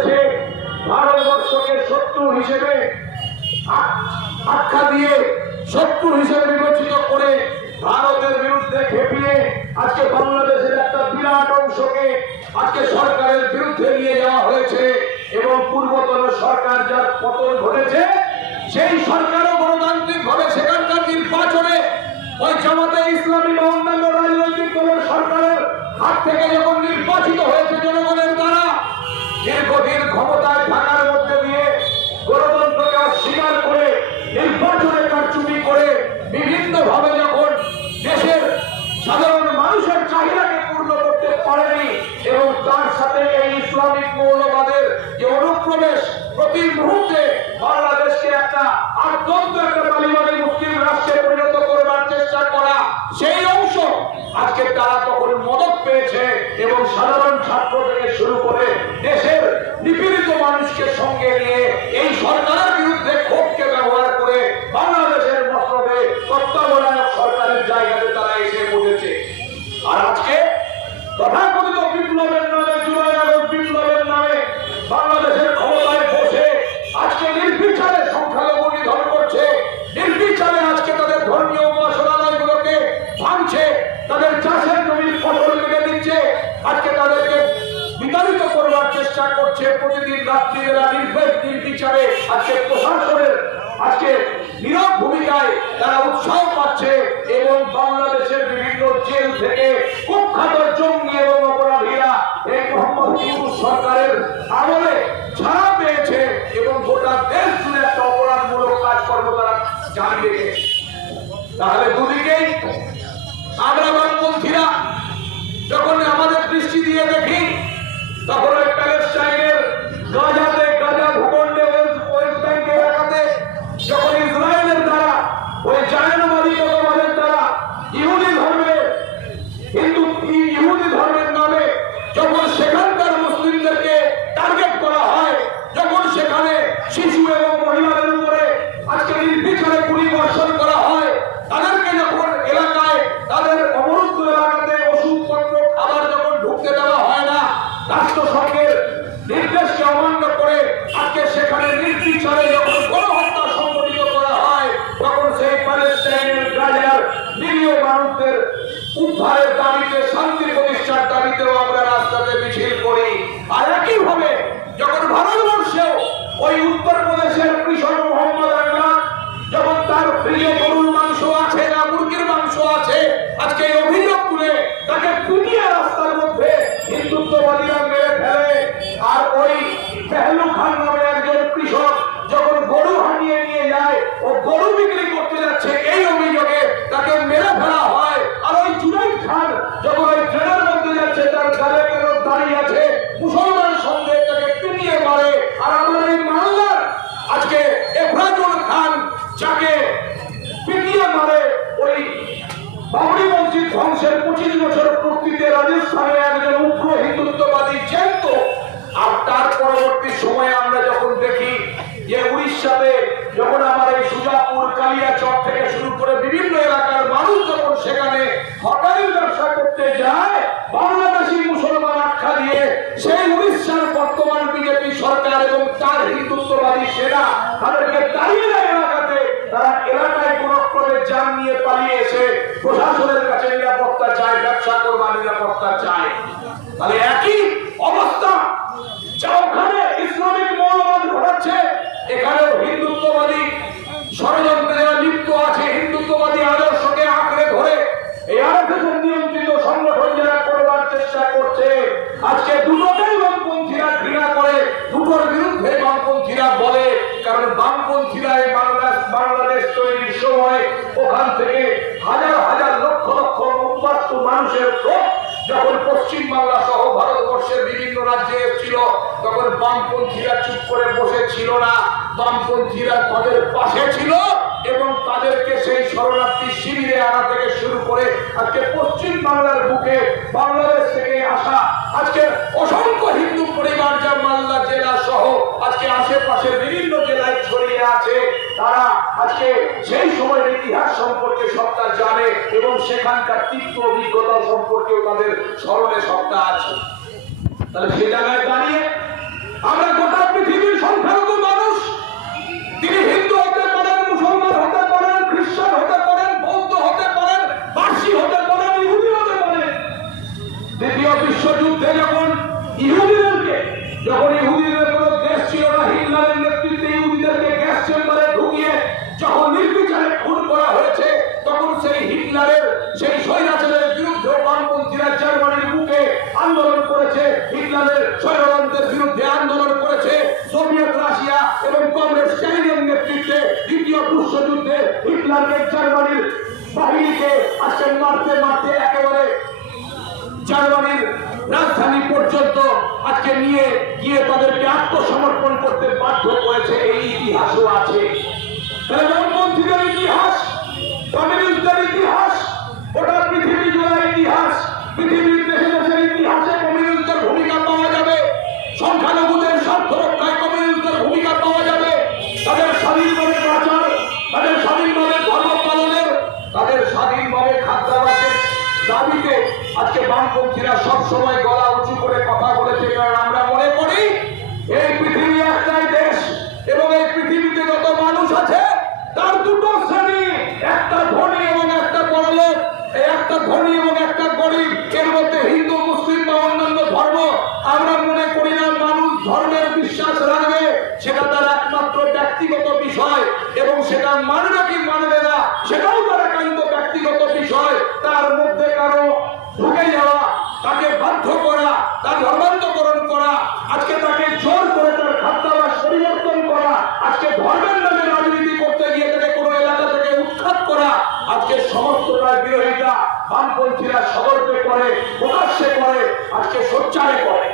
বাংলাদেশে ভারতবর্ষকে শত্রু হিসেবে আখ্যা দিয়ে শত্রু হিসেবে বিবেচিত করে ভারতের বিরুদ্ধে খেপিয়ে আজকে বাংলাদেশের একটা বিরাট অংশকে আজকে সরকারের বিরুদ্ধে নিয়ে যাওয়া হয়েছে এবং পূর্বতন সরকার যার পতন ঘটেছে সেই সরকারও গণতান্ত্রিক ভাবে সেখানকার নির্বাচনে ওই জামাতে ইসলামী বা অন্যান্য রাজনৈতিক দলের সরকারের হাত থেকে যখন নির্বাচিত হয়েছে জনগণের দ্বারা দীর্ঘদিন ক্ষমতায় থাকার মধ্যে দিয়ে গণতন্ত্রকে অস্বীকার করে নির্বাচনে কারচুপি করে বিভিন্ন ভাবে যখন দেশের সাধারণ মানুষের চাহিদাকে পূর্ণ করতে পারেনি এবং তার সাথে এই ইসলামিক মৌলবাদের যে অনুপ্রবেশ প্রতি মুহূর্তে বাংলাদেশকে একটা আদ্যন্ত একটা তালিবানি মুসলিম রাষ্ট্রে পরিণত করবার চেষ্টা করা সেই অংশ আজকে তারা তখন মদত পেয়েছে এবং সাধারণ ছাত্র থেকে শুরু করে দেশের নিপীড়িত মানুষকে সঙ্গে নিয়ে এই সরকারের বিরুদ্ধে ক্ষোভকে ব্যবহার করে বাংলাদেশের মসনদে তত্ত্বাবধায়ক সরকারের জায়গাতে তারা এসে বসেছে। আর আজকে তথাকথিত বিপ্লবের নামে জুলাই আগস্ট বিপ্লবের নামে বাংলাদেশের ক্ষমতায় বসে আজকে নির্বিচারে সংখ্যালঘু নিধন করছে, নির্বিচারে আজকে তাদের ধর্মীয় উপাসনালয়গুলোকে ভাঙছে, তাদের চাষের জমির ফসল কেটে দিচ্ছে, আজকে তাদেরকে বিতাড়িত করবার চেষ্টা করছে। প্রতিদিন রাত্রিবেলা নির্বিচারে আজকে প্রশাসনের আজকে নীরব ভূমিকায় তারা উৎসাহ পাচ্ছে এবং বাংলাদেশের বিভিন্ন জেল থেকে কুখ্যাত জঙ্গি এবং অপরাধীরা এই মোহাম্মদ ইউনূস সরকারের আমলে ছাড়া পেয়েছে এবং গোটা দেশ জুড়ে একটা অপরাধমূলক কাজকর্ম তারা জারি রেখেছে। তাহলে দুদিকেই আমরা বামপন্থীরা যখন আমাদের দৃষ্টি দিয়ে দেখি তখন ওই প্যালেস্টাইনের গাজাতে গাজা ভূখণ্ডে ওয়েস্ট ব্যাংকের এলাকাতে যখন ইসরায়েলের দ্বারা ওই জায়নবাদী মতবাদের দ্বারা ইহুদি ধর্মের নামে যখন সেখানকার মুসলিমদেরকে টার্গেট করা হয়, যখন সেখানে শিশু এবং মহিলাদের উপরে আজকে নির্বিচারে গুলিবর্ষণ করা হয়, তাদেরকে যখন এলাকায় তাদের অবরুদ্ধ এলাকাতে ওষুধপত্র খাবার যখন ঢুকতে দেওয়া হয় না, রাষ্ট্রসংঘের নির্দেশকে অমান্য করে আজকে সেখানে নির্বিচারে যখন গণহত্যা সংঘটিত করা হয়, তখন সেই প্যালেস্টাইনের গাজার নিরীহ মানুষদের উদ্ধারের দাবিতে শান্তি প্রতিষ্ঠার দাবিতেও আমরা রাস্তাতে মিছিল করি। আর একইভাবে যখন ভারতবর্ষেও ওই উত্তরপ্রদেশের কৃষক মোহাম্মদ আনওয়ার যখন তার প্রিয় গরুর মাংস আছে না মুরগির মাংস আছে, আজকে এই অভিযোগ তুলে তাকে পিটিয়ে রাস্তার মধ্যে হিন্দুত্ববাদীরা মেরে ফেলে। আর ওই পেহলু খান নামে একজন কৃষক যখন গরু হানিয়ে নিয়ে যায় ও গরু বিক্রি করতে যাচ্ছে এই অভিযোগে তাকে মেরে ফেলা হয়। আর ওই জুনাইদ খান যখন ওই ট্রেনের মধ্যে যাচ্ছে তার গালে কেন দাঁড়িয়ে আছে মুসলমান সঙ্গে তাকে পিটিয়ে মারে। আর আমাদের এই মালদার আজকে এফরাজুল খান যাকে পিটিয়ে মারে ওই বাবরি মসজিদ ধ্বংসের 25 বছর পূর্তিতে রাজস্থানে একজন উগ্র হিন্দুত্ববাদী জ্যান্ত। আর তার পরবর্তী সময়ে আমরা যখন দেখি যে উড়িষ্যাতে যখন আমার এই সুজাপুর কালিয়াচক থেকে শুরু করে বিভিন্ন এলাকার মানুষ যখন সেখানে হকারির ব্যবসা করতে যায়, বাংলাদেশি মুসলমান আখ্যা দিয়ে সেই উড়িষ্যার বর্তমান বিজেপি সরকার এবং তার হিন্দুত্ববাদী সেনা তাদেরকে তাড়িয়ে দেয় এলাকাতে। তারা এলাকায় কোন ক্রমে যান নিয়ে পালিয়ে এসে প্রশাসনের কাছে নিরাপত্তা চায়, ব্যবসা করবার নিরাপত্তা চায়। তাহলে একই অবস্থা যা ওখানে ইসলামিক মৌলবাদ ঘটাচ্ছে, এখানেও হিন্দুত্ববাদী ষড়যন্ত্রে লিপ্ত আছে, হিন্দুত্ববাদী আদর্শকে আঁকড়ে ধরে এই আরএসএস নিয়ন্ত্রিত সংগঠন যারা করবার চেষ্টা করছে। আজকে দুটোকেই বামপন্থীরা ঘৃণা করে, দুটোর বিরুদ্ধে বামপন্থীরা বলে, কারণ বামপন্থীরা এই বাংলাদেশ তৈরির সময় ওখান থেকে হাজার হাজার লক্ষ লক্ষ উদ্বাস্তু মানুষের ভোট যখন পশ্চিম বাংলা সহ ভারতবর্ষের বিভিন্ন রাজ্যে ছিল, তখন বামপন্থীরা চুপ করে বসেছিল না, বামপন্থীরা তাদের পাশে ছিল এবং তাদেরকে সেই শরণার্থী শিবিরে আনা থেকে শুরু করে আজকে পশ্চিম বাংলার বুকে বাংলাদেশ থেকে আসা আজকে অসংখ্য হিন্দু পরিবার যা মালদা জেলা সহ আজকে আশেপাশের বিভিন্ন জেলায় ছড়িয়ে আছে, তারা আজকে সেই সময়ের ইতিহাস সম্পর্কে সবটা জানে এবং সেখানকার তীব্র অভিজ্ঞতা সম্পর্কেও তাদের স্মরণে সবটা আছে। তাহলে সে জায়গায় দাঁড়িয়ে আমরা যখন ইহুদিদের কোনো দেশ ছিল না, হিটলারের নেতৃত্বে ইহুদিদেরকে গ্যাস চেম্বারে ঢুকিয়ে যখন নির্বিচারে খুন করা হয়েছে, তখন সেই হিটলারের সেই স্বৈরাচারের বিরুদ্ধে বামপন্থীরা জার্মানির বুকে আন্দোলন করেছে, হিটলারের স্বৈরতন্ত্রের বিরুদ্ধে আন্দোলন করেছে। সোভিয়েত রাশিয়া এবং কমরেড স্ট্যালিনের নেতৃত্বে দ্বিতীয় বিশ্বযুদ্ধে হিটলারকে জার্মানির বাহিনীকে আজকে মারতে মারতে একেবারে জার্মানির রাজধানী পর্যন্ত আজকে নিয়ে গিয়ে তাদেরকে আত্মসমর্পণ করতে বাধ্য করেছে। এই ইতিহাসও আছে। বামপন্থীদের ইতিহাস, কমিউনিস্টদের ইতিহাস, ওটা পৃথিবী জোড়া ইতিহাস। পৃথিবীর দেশে দেশের ইতিহাসে কমিউনিস্টদের ভূমিকা পাওয়া যাবে, সংখ্যালঘুদের স্বার্থ রক্ষায় কমিউনিস্টদের ভূমিকা পাওয়া যাবে, তাদের স্বাধীনভাবে প্রচার, তাদের স্বাধীনভাবে ধর্ম পালনের, তাদের স্বাধীনভাবে খাদ্যাভ্যাসের দাবিতে আজকে বামপন্থীরা সবসময় গলা উঁচু করে কথা বলেছে। কারণ আমরা মনে করি এই পৃথিবী একটাই দেশ এবং এই পৃথিবীতে যত মানুষ আছে তার দুটো শ্রেণী, একটা ধনী এবং একটা বড়লোক, একটা ধনী এবং একটা গরিব। এর মধ্যে হিন্দু, মুসলিম বা অন্যান্য ধর্ম আমরা মনে করি না মানুষ ধর্মের বিশ্বাস রাখবে, সেটা তার একমাত্র ব্যক্তিগত বিষয় এবং সেটা মানবে কি মানবে না সেটাও তার একান্ত ব্যক্তিগত বিষয়। তার মধ্যে কারো ঢুকে যাওয়া, তাকে বাধ্য করা, তার ধর্মান্তকরণ করা, আজকে তাকে জোর করে তার খাদ্যাভ্যাস পরিবর্তন করা, আজকে ধর্মের নামে রাজনীতি করতে গিয়ে তাকে কোনো এলাকা থেকে উৎখাত করা, আজকে সমস্তটার বিরোধিতা বামপন্থীরা সদর্পে করে, প্রকাশ্যে করে, আজকে সোচ্চারে করে।